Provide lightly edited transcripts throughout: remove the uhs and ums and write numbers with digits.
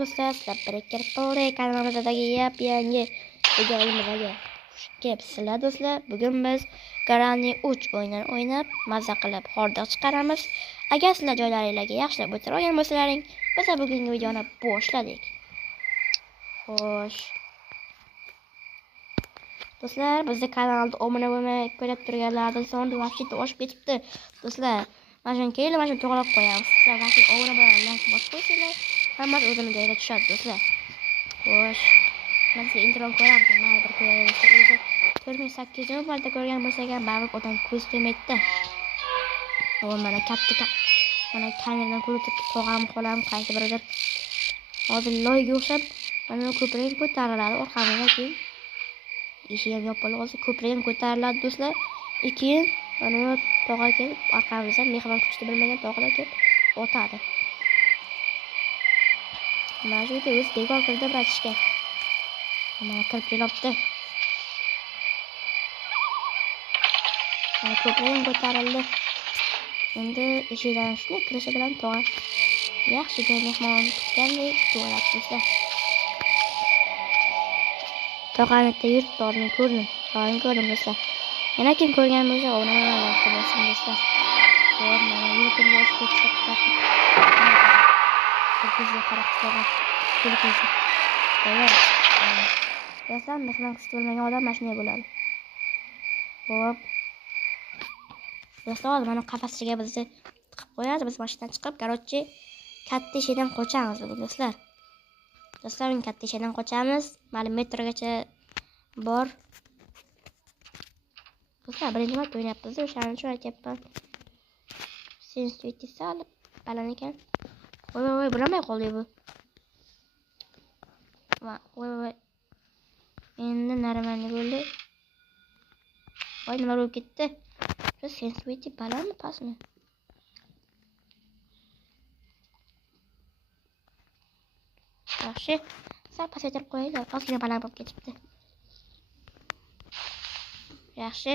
Do'stlar, sizlar Breaker Play kanalimizadagi yangi videomizga xush kelibsizlar do'stlar. Bugun biz Granny 3 o'yinini o'ynab, mazza qilib hordiq chiqaramiz. Agar sizlar joylaringizga yaxshilab o'tirib olgan bo'lsalaring, biz bugungi videoni boshladik. Xo'sh. Do'stlar, bizning kanalda obuna bo'lmay ko'rib turganlardan soni vaqti oshib ketibdi. Do'stlar, mana shuni keyin mana shuni to'g'rilab qo'yamiz. Sizlar vaqti obuna bilan like bosib qo'ysanglar, hammasi o'zini joyiga tushadi do'stlar. Xo'sh. Men sizga introni ko'ramiz. Mana bir ko'raylik. 4800 marta ko'rgan bo'lsak ham baribir odam ko'z to'ymaydi. Mana katta mana kameradan ko'rib tog'am xolam qaysi biridir. Hozir loyga o'xshab mana ko'prik ko'tariladi orqamizdan keyin eshik ham yopilib qolsa ko'prik ham ko'tariladi do'stlar. Keyin mana tog'a kelib orqamizdan mehmon kutishni bilmagan tog'lar kelib o'tadi. Mana shu yerda o'zi dekor kirdi bratishga. Mana kirib kelibdi. Mana ko'prik ko'tarildi. Endi eshikdan shunday kirishi bilan tog'a yaxshiga mehmon kutgandek kutib do'stlar. Tog'ani yurib tog'ni ko'rdim. Tog'ni ko'rdim do'stlar. Yana kim ko'rgan bo'lsa, ona vaqti bo'lsin do'stlar. Xo'p, mana YouTube bosib ketdi. Bizga qarab tog'a kelib keldi. Do'stlar, mehmon kutib bo'lmagan odam mana shunday bo'ladi. Xo'p. Do'stlar, mana qafaschiga bizni tiqib qo'yadi. Biz mashinadan chiqib, короче, katta eshikdan qochamiz do'stlar. Do'stlar, men katta eshikdan qochamiz. Mana metrogacha bor. Do'stlar, birinchi marta o'ynayapmiz. O'shani shu aytyapman. Sensitivity solib baland ekan. Voy, buramay qoldi bu. Voy. Endi narimani bo'ldi. Voy, nima bo'lib ketdi? Shu sensitivity balandmi, pastmi? Yaxshi. Sal pasaytirib qo'yaylik. Ozgina baland bo'lib ketibdi. Yaxshi.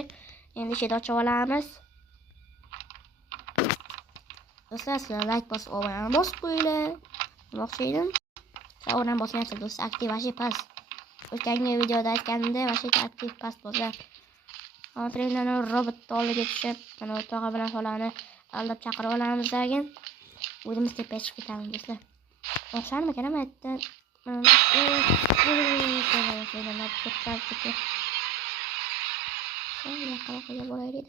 Endi eshikni ochib olamiz. Do'stlar, sizlar like bosib, obunani bosib qo'yinglar. Demoqchi edim. Obuna bosmayapsiz do'stlar, aktiv vashi past. O'tgangi videoda aytganimda vashi aktiv past do'stlar. Hozirdan robot oldiga tushib, mana tog'a bilan xolani aldab chaqirib olamiz degan. O'zimiz tepaga chiqib ketamiz do'stlar. O'xsharmikan ham aytdim. Bo'laylik.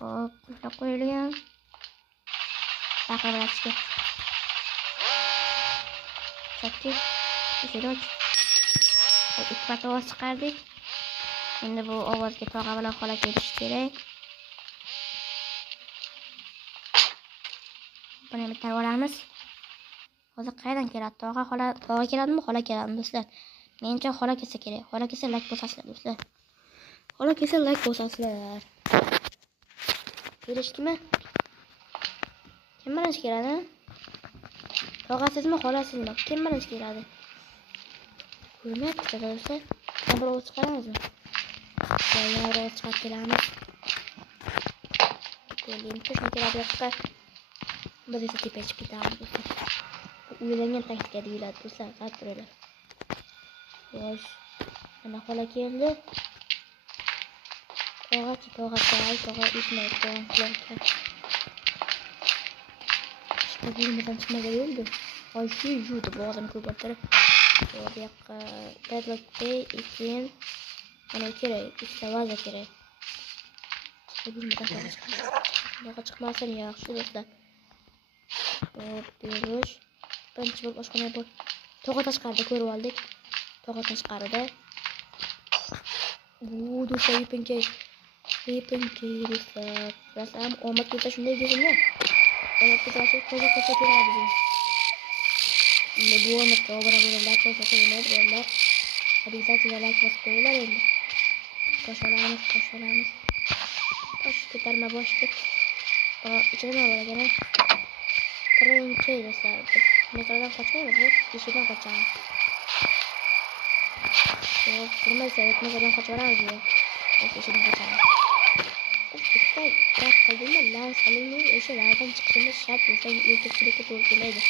Hop, qulab qo'yilgan. Baqirashga. Chakki. Ishroq. Ikki marta ovoz chiqardik. Endi bu ovozga tog'a bilan xola kelish kerak. Buni bitta olamiz. Hozir qayerdan keladi? Tog'a keladimi, xola keladimi do'stlar? Menimcha xola kelsa kerak. Xola kelsa like bosasizlar do'stlar. Xola kelsa like bosasizlar. Kelishdimi? Kim birinchi keladi? Tog'asizmi, xolasizmi? Kim birinchi keladi? Ko'rmayapti do'stlar. Bir ovoz chiqaramizmi? Yana bir ovoz chiqarib kelamiz. Keling, shuncha keladi yoqqa. Biz esa tepaga chiqib ketamiz do'stlar. Uylangan taktika deyiladi do'stlar, qarab turinglar. Xo'sh, mana xola keldi. Tog'a ishmayapti. Chiqib chiqmaga yo'ldi. Voy, shu yutib og'zini ko'pirtirib. Bu yoqqa padlockday ekin. Mana kerak, ikkita vaza kerak. Chiqib chiqmasin yaxshi do'stlar. Hop, berush. Birinchi bo'lib oshxona bor. Tog'a tashqarida ko'rib oldik. Tog'a tashqarida. Bu do'stlar yepinki do'stlar. Rasam omad kelsa shunday deysiz-ku. Omad kelsa tog'a keladi bizim. Endi bu omad tog'a bilan like qo'ysak bo'ladi. Обязательно like bosib qo'yinglar endi. Qo'shilamiz. Tosh ko'tarma boshdi. Ichida nima bor ekan? Birinchi do'stlar, metrodan qochmaymiz, biz eshikdan qochamiz. Xo'p, bilmaysiz, metrodan qochib olamiz. Eshikdan qochamiz. Sen bırak kaldığında lav salınıyor. Eşe lavdan çıkışında şart olsa yurtdışındaki doğru geleydi.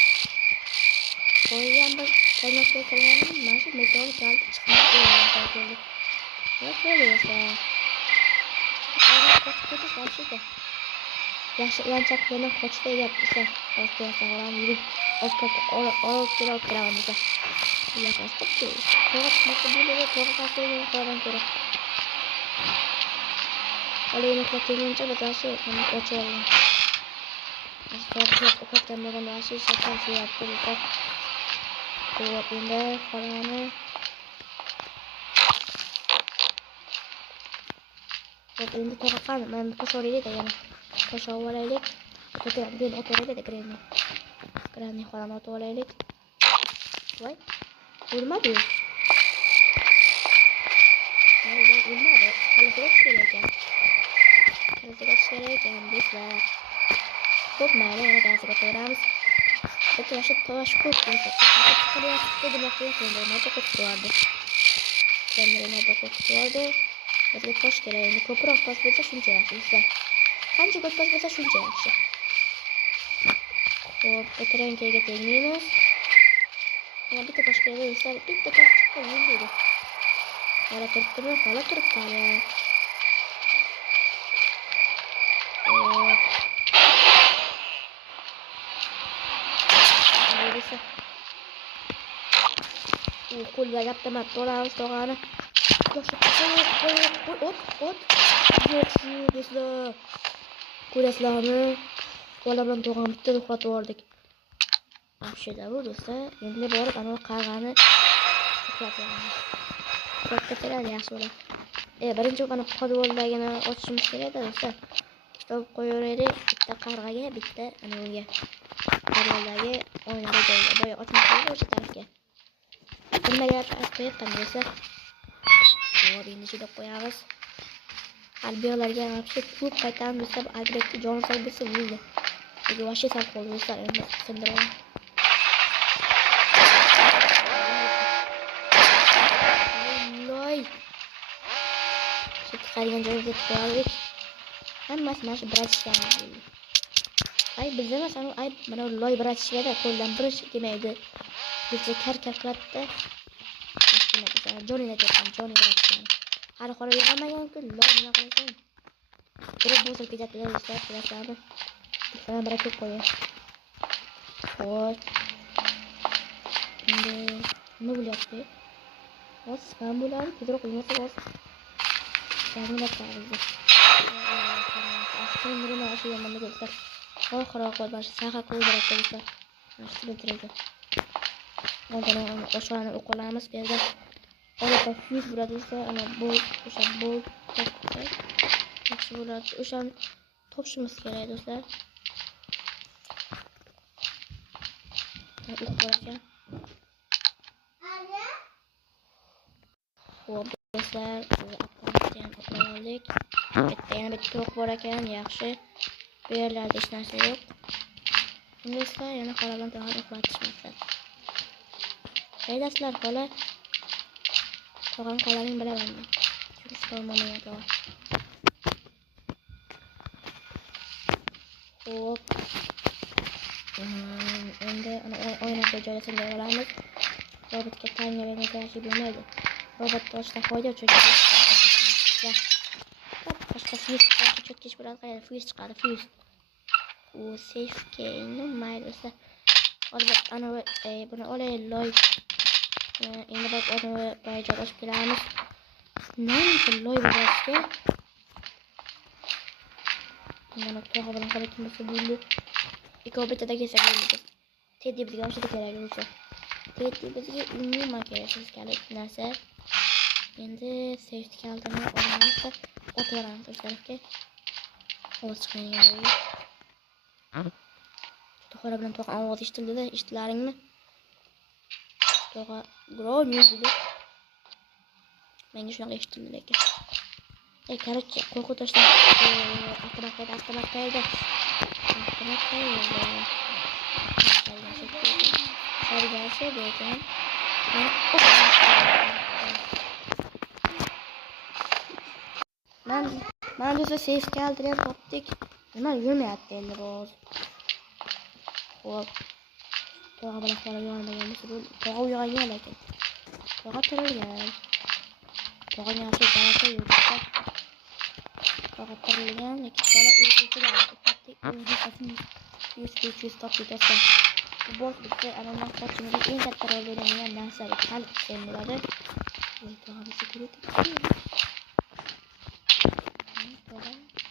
O yüzden ben kaynaklaya kalanım. Maaşı meteor kaldı çıkmak geldi. Evet böyle olsa. Kaynak koç kötü şarşıydı. Yaşı uyanacak yana koçta yapmışlar. Koçta olan yürü. Olup kiravamıza. Yaklaştık ki. Koç nasıl böyle ve koç kalkıyor falan göre. Aleyhine katılınca da daha şey yapmanın koçu alayım. Sonra ufak demlerin daha şey şakal şey yaptı. Kuvvetinde falanı. Ini tokakan, main kosorili kayak kosorili, tapi dia otorili deh kerennya orang otorili, why? Ulma deh, ulma deh, kalau sudah sekali kan, bisa, kok mana yang ada sekitar orang, itu masih tawas kok, sekali aku berlaku yang macam kok keluar deh, dan mereka kok keluar deh. Jadi pos kira ini koprok pos bisa sunca bisa kan juga pos bisa sunca sih kok petren kayak gitu minus nggak bisa pos kira bisa kita kan cukup ini deh kalau terkenal bisa kul banyak teman orang От. Yo'q, ko'rasizlarmi? Bola bilan to'g'on bitta uxlatib yubordik. Вообще-da bu do'stlar, endi borib ana qarg'ani uxlatib yuboramiz. Kattalar yaxshi bo'ladi. Birinchi mana podvoldagini ochishimiz kerak do'stlar. Kitob qo'yaveraylik, bitta qarg'aga, bitta ana unga. Podvoldagi o'ynaga joyga. Boya ochmoqchilar o'sha tarafga. Nimaga qo'yapman do'stlar? Endi ichida qo'yamiz. Albiyolarga вообще ko'p qaytamiz desa, albatta jonsiz bo'lsa bo'ldi. Yo'q, вообще sal qoldi do'stlar, endi sindiraman. Loy. Chiqadigan joyga qo'ydik. Hammasi mana shu bratishgan bo'ldi. Biz emas, mana loy bratishgada qo'ldan bir ish kelmaydi. Bitta kar qiladida. Johnny bratishgan. Hali qora yig'amagan-ku, loy nima qilasan? Birib bo'lsa ketadilar do'stlar, bilasizmi? Mana bratib qo'ying. Xo'sh. Endi nima bo'lyapti? Hozir spam bo'ladi, tezroq qo'ymasa hozir. Yangilar qilamiz. Aslida nima shu yomon do'stlar. Oxiri qo'yib saqa qo'ydirib do'stlar. Mana shu bitirdi. Oldin o'shani o'qilamiz, bu yerda orada fuse bo'ladi do'stlar, ana bu o'sha bolt topdi. Yaxshi bo'ladi. O'shani topishimiz kerak do'stlar. O'qib ekan. Xo'p do'stlar, apparatni ham o'qib bitta yana bitta to'q bor ekan, yaxshi. Bu yerlarda hech narsa yo'q. Do'stlar, yana qoladan to'g'ri uxlatishmoqda. Haydasizlar qola. Tog'am qolaning bilaman. Chunki sormamayman tog'am. Xo'p. Endi o'yinga joylashtirib olamiz. Robotga tangalarni tashlab bo'lmaydi. Robot boshida foyda chunki boshqa fuse cho'kkish bilan qayerda fuse chiqadi, fuse. U safe keyni mayli. Hozir ana buni olaylik loy. Endi bak odamga boyga ochib kelamiz. Nima loy bo'lsa mana to'g'ri bilan qilib bo'ldi. Ikobetda kelsa bo'ldi. Teddy bizga o'sha kerak bo'lsa. Teddy bizga umuman keraksiz narsa. Endi safety kalitini olamiz va otib olamiz o'sha tarafga. Ovoz chiqmaydigan joyga. To'g'ri bilan to'g'ri ovoz eshitildi-da, eshitlaringmi? To'g'ri gro'nyuz dedi. Menga shunaqa eshitildi lekin. Короче, qo'rqitishdan avtomat qayerda? Sargasi ekan. Mana do'stlar safe kaltini ham topdik. Nima yurmayapti endi bu. Xo'p. Tog'a bilan qolib yonmaganmiz. Bu tog'a uyg'ongan lekin. Tog'a turilgan. Tog'a yaxshi javob yo'q. Tog'a turilgan lekin bola uyqusiga o'tdik. Uyqusiz topdik do'stlar. Bu bot bitta ananas qochimizga eng katta rol o'ynagan narsa bu kalit sen bo'ladi. Tog'amizni ko'rdik.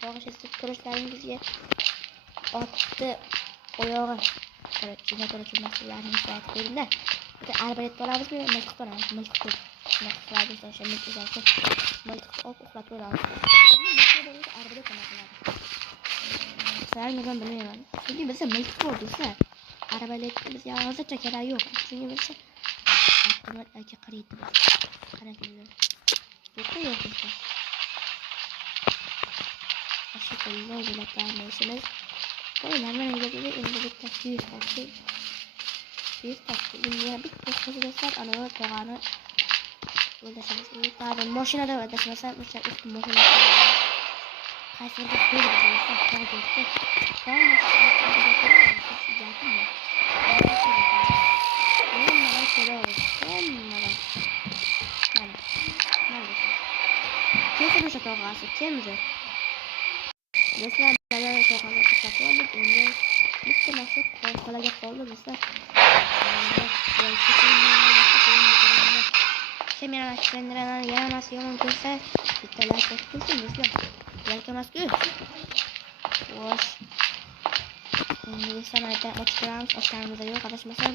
Tog'a shesib ko'rishlaringizga otni oyog'i China ko'ruvchi masalalarni aytib qo'ydim-da. Bitta arbalet olamizmi, miltiq olamiz. Miltiq qiladi o'sha miltiq olsa. Miltiqni olib uxlatib olamiz. Endi miltiq bo'lsa arbalet qiladi. Sizlar nima bilmayman. Chunki bizda miltiq bor do'stlar. Arbaletni bizga hozircha kerak yo'q. Chunki bizda avtomat aka qaraydi. Qaraydi. Yo'q do'stlar. Ashqallar bo'latarmisiz? Qo'ylar mana yerda endi bitta suyish topdi. Suyish topdi. Yana bitta qo'shilsalar ana tog'ani o'ldashimiz. Tabi mashinada o'ldashmasam o'sha usti mashina. Qaysi bir qo'yib qo'ysa tog'ga. Kesin o'sha tog'asi kimdir? Do'stlar, mana tog'ani tutib oldik. Endi bitta mashhur qolaga qoldi do'stlar. Kamera ishlantiradi, yaramasi yomon ko'rsa, bitta like bosib qo'ying do'stlar. Like emas-ku. Xo'sh. Endi esa mana ochtiramiz, ochganimizda yo'q, adashmasam.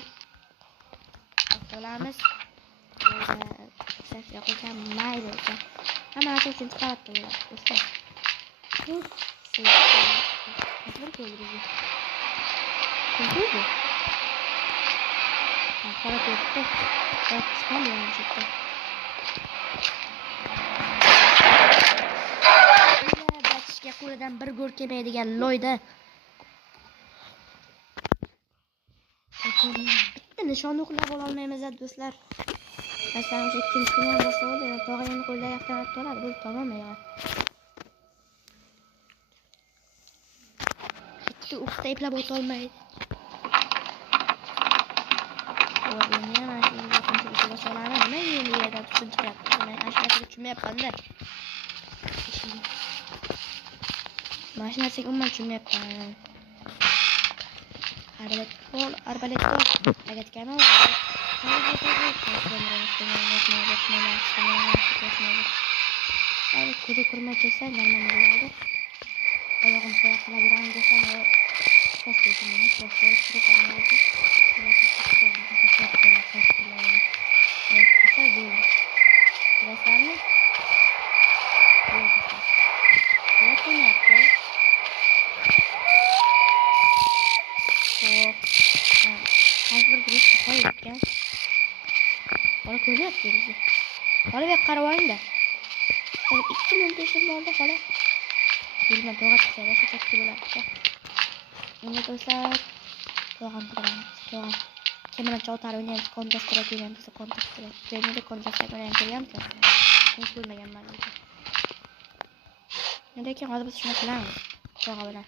Olamiz. Safra qo'ygan mayli ekan. Hamma narsa uchun chiqarib qo'yamiz do'stlar. Hazır koyuyoruz. Koyuyor mu? Para koydu. Bak çıkamıyor cidden. Yine başka kuradan bir görkemeydigan loyda. Bitta nishonni o'qlab ololmaymiz do'stlar. Masalan, o'sha ikkinchi ham bo'lsa bo'ladi. Tog'ani qo'lda yaqdan oladi, bu tamomlaydi. Usta iplab o'tolmaydi. O'rnini mana shu yo'qinchi ishga boshlarini nima endi yerda tushuntiryapti. Men ashulaga tushunmayapman-da. Mashinasiga umuman tushunmayapman. Arbalet bor. Agatgani ko'zi ko'rmay kelsa normal bo'ladi. Oyog'im soya qiladigan desam, to'xtayman, to'xtayman. Xola qarab oling-da. 2 minut ishim bo'ldi xola. Yurma to'g'ri chiqsa, boshqa chakki bo'ladi. Endi do'stlar, to'g'an qilamiz. To'g'an. Kamera chotari o'ynaymiz, Counter o'ynaymiz, Counter. Treningda Counter o'ynaymiz. Men ko'rmaganman lekin. Lekin hozir biz shuni qilamiz. To'g'a bilan.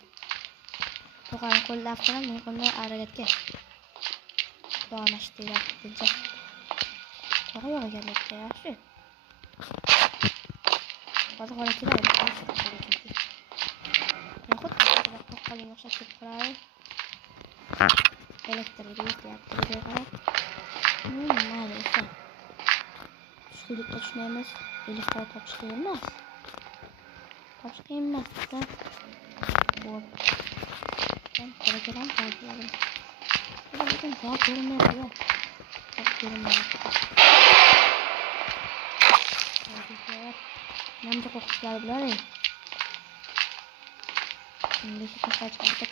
To'g'ani qo'llab turib, men bunda aragatga. To'g'a mashtilar buncha. To'g'a yo'g'aganlikda yaxshi. Hozir xola keladi. Qo'lga o'xshab ketib qoladi. Elektrga yetayapti qarab. Mayli esa. Tushlikka tushmaymiz. Elektr topishga emas. Topishga emas. Xo'p. Qo'lgalam qo'ydim. Lekin javob bermayapti. Bermayapti. Namda qo'qishlar bilan Şimdi şu kaç artık.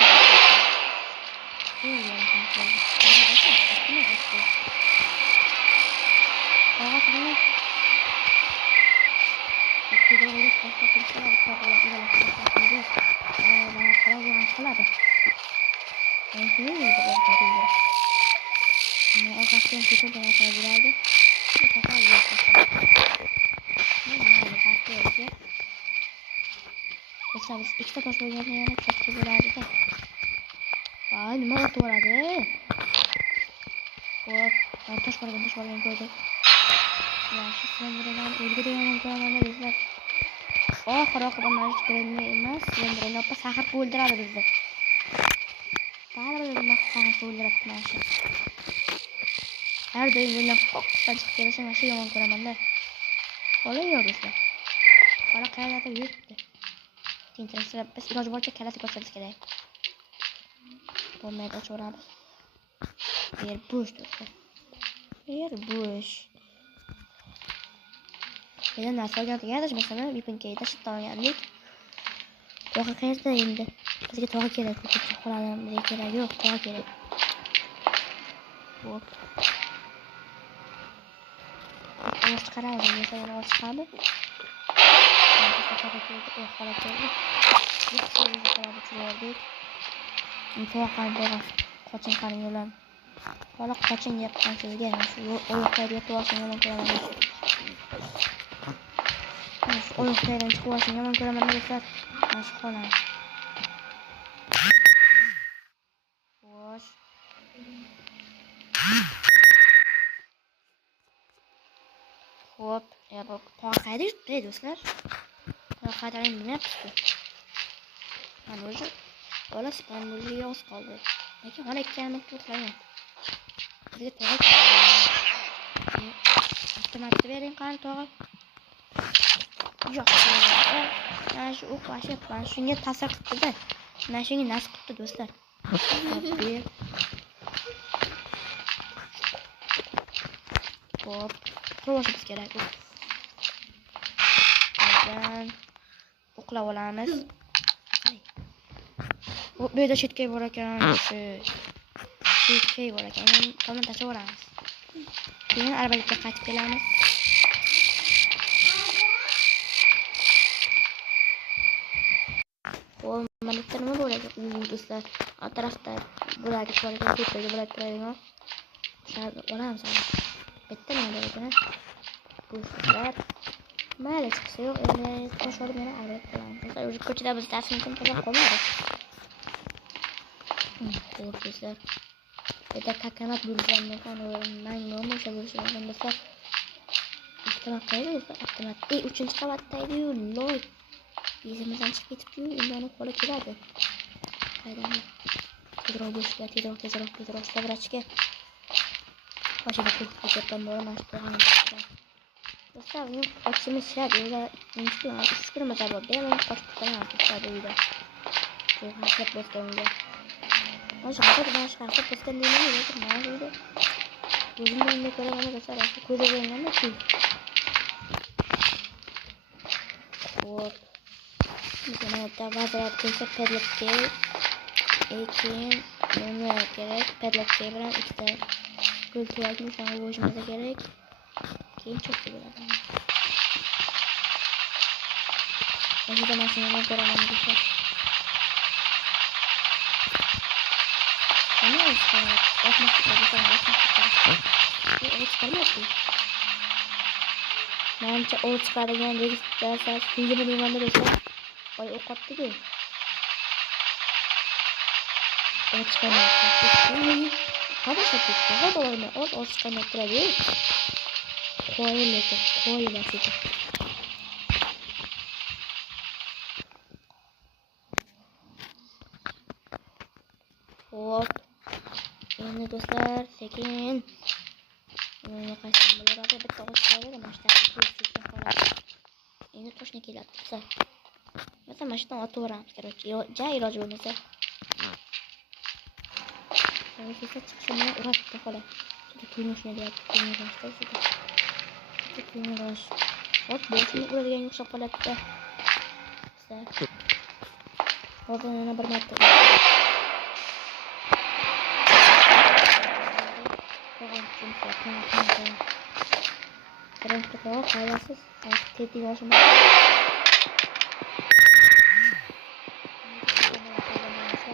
Dostlar biz ikkita tosh bo'lganda yana katta bo'lardi-da. Voy, nima o'tib-boradi? Hop, ben tosh borgan ko'rdim. Yaxshi Slenderman o'lgudek yomon ko'raman bizlar. Oxir-oqibat mana hech birini emas, Slenderman opa sahar o'ldiradi bizni. Baribir nima qilib o'ldiradi mana shu. Har doim bundan qo'rqib chiqib kelishi mana shu yomon ko'raman-da. Qo'lay yo'qsa. Qo'la qayerdadir yuribdi. Tintirishlar biz iloji boricha kalasiga ochamiz kerak. Bo'lmaydi, ochoramiz. Yer bo'sh turibdi. Yer bo'sh. Meni narsa olgandik, masalan, Vipinkeyda shit olgandik. Tog'a qayerda endi? Bizga tog'a kerak, ko'pchilik qo'ladan bizga kerak yo'q, tog'a kerak. Hop. Ovoz chiqaradi, masalan, ovoz chiqadi. Tog'a keldi, holat keldi. Yo'q, chiqardik. Tog'a qoching qaring yo'lan. Bola qoching deyapman sizga. Shu oyoqlarga to'g'risini yomon ko'raman. Oyoqlardan chiqib olishni yomon ko'raman do'stlar. Mana shu xolam. Xo'sh. Xo'p, bu tog'a qayda yuribdi do'stlar? Tog'a qaydaligini bilmayapsiz-ku. Mana o'zi bola Istanbulga yo'q qoldi. Lekin hali 2 minut turgan. Bizga tog'a avtomatni bering qani tog'a. Yo'q. Mana shu o'q vashib, mana shunga ta'sir qildi-da. Mana shunga nasib qildi do'stlar. Hop, qurishimiz kerak. Bizdan o'qlab olamiz. Bu yerda chetkay bor ekan, shu chetkay bor ekan. Tomon tashib olamiz. Keyin arbalikka qaytib kelamiz. Xo'p, mana bitta nima bo'ladi? Do'stlar, atrofda bo'ladi, ko'rgan ko'chaga bo'ladi turadigan. O'shani olamiz. Bitta nima bo'ladi? Do'stlar, mayli chiqsa yo'q, endi tosh olib yana olib qolamiz. O'sha ko'chada biz darsimiz to'xtab qolmadi. Xo'p, do'stlar. Bitta kakanat bo'lgandan keyin men o'sha bo'lishim do'stlar. Avtomat qayda do'stlar? Avtomat 3-qavatda edi-yu, loy. Yezimizdan chiqib ketibdi-yu, endi uni qo'li keladi. Qaydan? Tezroq bo'lishga, tezroq sabrachga. Qo'shib ketgan bo'laman shu tog'ani. Do'stlar, men qochishimiz shart. Ular inchiqlar, iskrima zabor. Bemalol qochib ketaman do'stlar bu uyda. Bu hasrat bosgan uyda. Mana shu hasrat bosgan nima lekin mana bu uyda. O'zimni uyimda ko'raman do'stlar, ko'zga ko'ringanda-ku. Xo'p. Mana bitta vaziyat ko'rsa padlock kerak. Keyin nima kerak? Padlock bilan ikkita gul tuvalni shunga qo'shimiz kerak. Keyin cho'kib bo'ladi. O'sha mashinani ko'raman do'stlar. Mana o'sha manimcha o't chiqargan registratsiya tizimi deyman do'stlar. Voy o'qotdi-ku. O't chiqarmayapti. Qanaqa chiqdi? Hozir o't chiqarmay turadi. Qo'yilasiz. Hop. Endi do'stlar, sekin qaysi bo'lardi? Bitta o't chiqaradi, mashtaqni ko'rsatgan holat. Endi toshni keladi. Mesela mashinadan otib o'ramiz, короче. Iloji bo'lmasa. Yana kelsa chiqishini uradi xolos. Juda kuyunishni deyapti, kuyunishda juda. Kuyunish. Hop, boshini uradigan o'xshab qoladi. Hozir yana bir marta. Birinchi to'g'ri qaylasiz. Tepki boshini.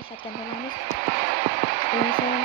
Şatkan olmamız. Bunun sonra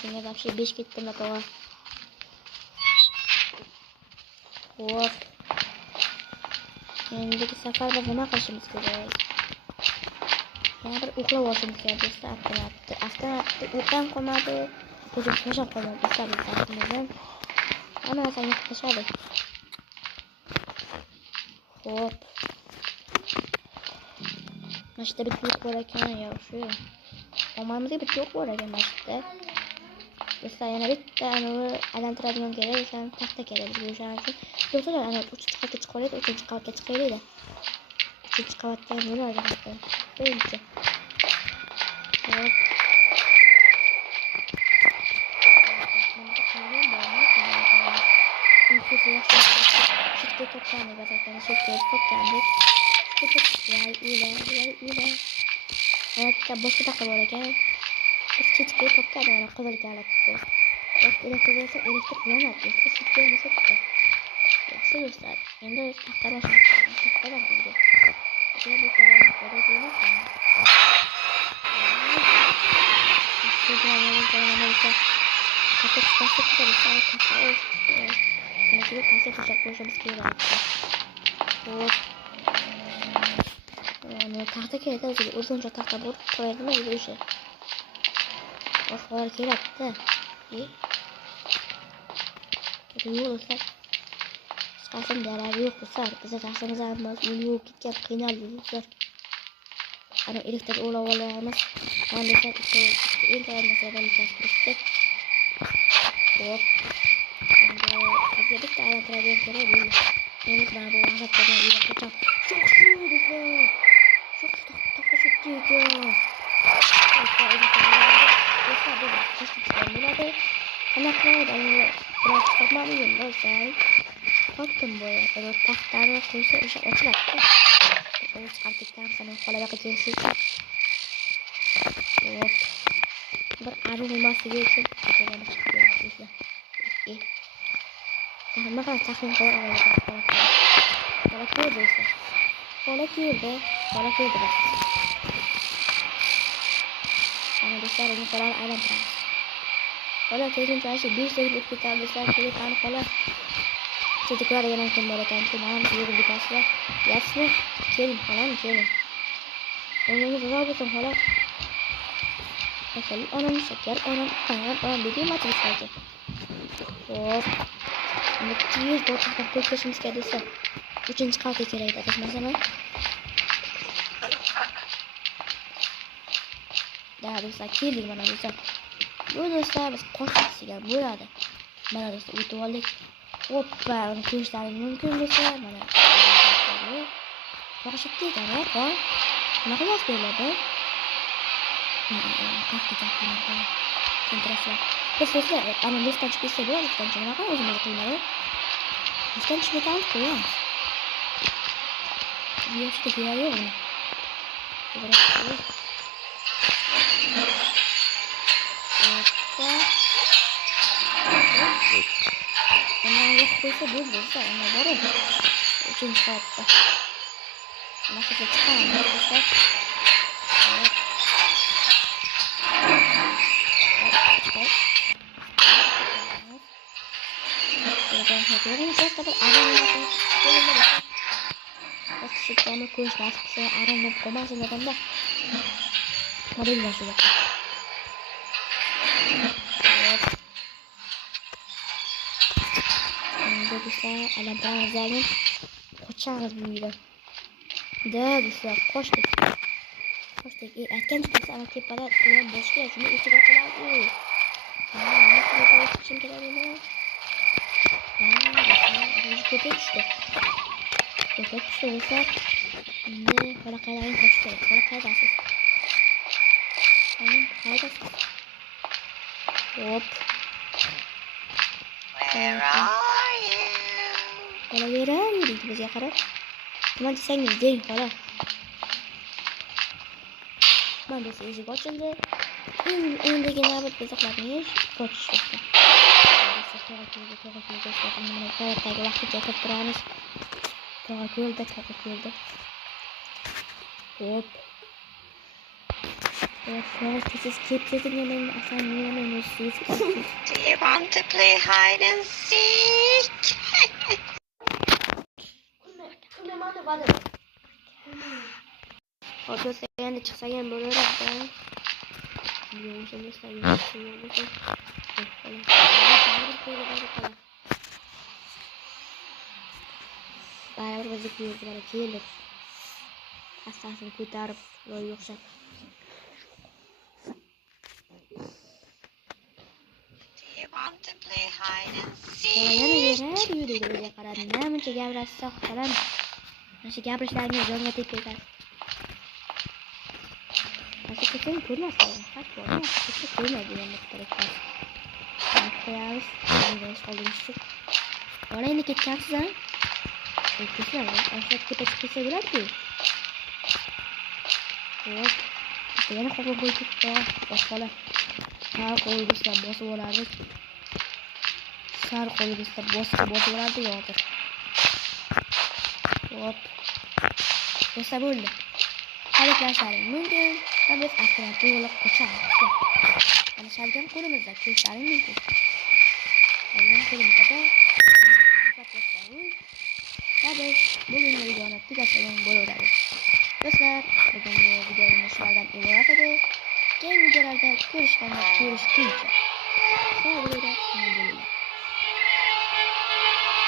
Çünkü вообще 5 gittim de toğa. Hop. Endiki safar biz nima qilishimiz kerak? Yana bir uxlab olishimiz kerak do'stlar. Avtomatni o'qdan qolmadi. O'zim tashlab qoldim do'stlar bizdan. Hamma narsani yo'q tashladik. Hop. Mashta bitta yo'q bor ekan ya shu. Omamizga bitta yo'q bor ekan mashta. Do'stlar yana bitta anavi aylantiradigan kerak ekan, taxta kerak bizga o'shaning uchun. Do'stlar ana 3-chi qavatga chiqaylik, 3-chi qavatga chiqaylik-da. 3-chi qavatda bo'ladi hatto. Birinchi. Hop. Shiftga topgandik, bazakdan shiftga topgandik. Ila. Hatta boshqa taqa bor ekan. Biz chechga topgandik, mana qizil kalitni. Elektr bo'lsa elektr yonadi, shiftga yonasa. Yaxshi do'stlar, endi taxta boshlab taxta bor bizga. Bizga bu savolni qo'yib taxta kerak o'ziga uzuncha taxta bor qo'yadimi o'zi o'sha boshqalar kerakda yo'qlar qasam daragi yo'q do'stlar biza taxtamiz ham yuvib ketgan qiynaldik do'stlar ana elektr o'lab olamiz mana do'stlar eng katta masalani turibdi hop bizga bitta aylantiradigan kerak bo'ldi endi mana bu g'azab qilgan uyga qo'cham çok do'stlar çok taxta chekdi ekan do'stlar bu qishdan bo'ladi qanaqa biroz topmadim do'stlar topdim boya taxtani qo'ysa o'sha ochiladi onu çıkarttıktan sonra kolay gelsin. Hop. Bir arı olması için böyle çıkıyor işte. Ne kadar takım kolay olacak. Kolay girdi. Ama dostlar ini kolay alam kan. Kolay kesin tersi bir seri kita besar kiri kan kolay. Çocuklar yanım kumlara kantınan yürü bir tasla. Yaslı gelin falan gelin. Onu bulalım falan. Bakalım onun şeker, onun kanat, onun dediğim maçı sadece. Hop. Şimdi 200 bot takip etmemiz gerekirse 3. kalta kereği de mesela. Daha dostlar gelin bana dostlar. Bu dostlar biz koşuyoruz bu arada. Bana dostlar utuvallik. Hoppa, onu ko'rishlaring mumkin bo'lsa, mana parashyutga ekan, ha? Nima qilyapsiz bo'ladi? Kontraslar. Biz esa ana listdan chiqib ketsa bo'ladi, listdan chiqmagan o'zimiz qilmaydi. Listdan chiqib qo'yamiz. Yo'qsa kerak yo'q uni. Ona yo'q qo'ysa bo'ldi, ona bor edi. 3-qavatda. Nasib chiqamiz do'stlar. Şekerli koyuşlar sıkışa aranıp koymazsın adamda. Hadi bir başlayalım. Do'stlar, alamlarimizni qochamiz bu yerda. Do'stlar, qochdik. Aytgan chiqsa ana tepada ular boshqa shuni ichiga qiladi. Mana chiqishim kerak edi. Ko'pik tushdi. Do'stlar. Endi varaqalarni topish kerak. Varaqalarsiz. Qaydasiz? Hop. Where are you? Qolaveraylik bizga qarab. Nima desangiz deng, xola. Mana do'stlar, eshik ochildi. Endigi navbat buzoqlarni qochishdi. To'g'ri keldi. Qayoqdagi vaqtga kirib turamiz. To'g'ri keldi. Hop. Siz ketdim men aslan men siz. Do you want to play hide and seek? Hozir endi chiqsa ham bo'lardi. Baribir bizni ko'rib keldi. Asasini ko'tarib yo'l yo'qshab. Do you want to play hide and Yana seek? yuradi o'ziga qaradi. Namuncha gavrashsa xolam. Mana shu gapirishlaringiz jonga tegib ketadi. Mana shu keyin ko'rmasdan, faqat borma, shu ko'rmaydi endi kerak. Qo'yamiz, endi qoldingiz. Mana endi ketgansiz a? Ketgan, aslida ketib ketsa bo'ladi-ku. Hop. Yana qo'yib qo'yibdi. Boshqalar. Sar qo'libizda bosib olardik. Sar qo'libizda bosib olardik hozir. Hop. Bo'lsa bo'ldi. Harakatlaring mumkin. Biz aslan to'g'rilab qochamiz. Mana shalgan qo'limizda ko'rsaring mumkin. Shalgan qo'limizda Hadi, bugungi videoni tugatgan bo'laveradi. Do'stlar, bugungi videomiz shulardan iborat edi. Keyingi videolarda ko'rishguncha. Sog' bo'linglar.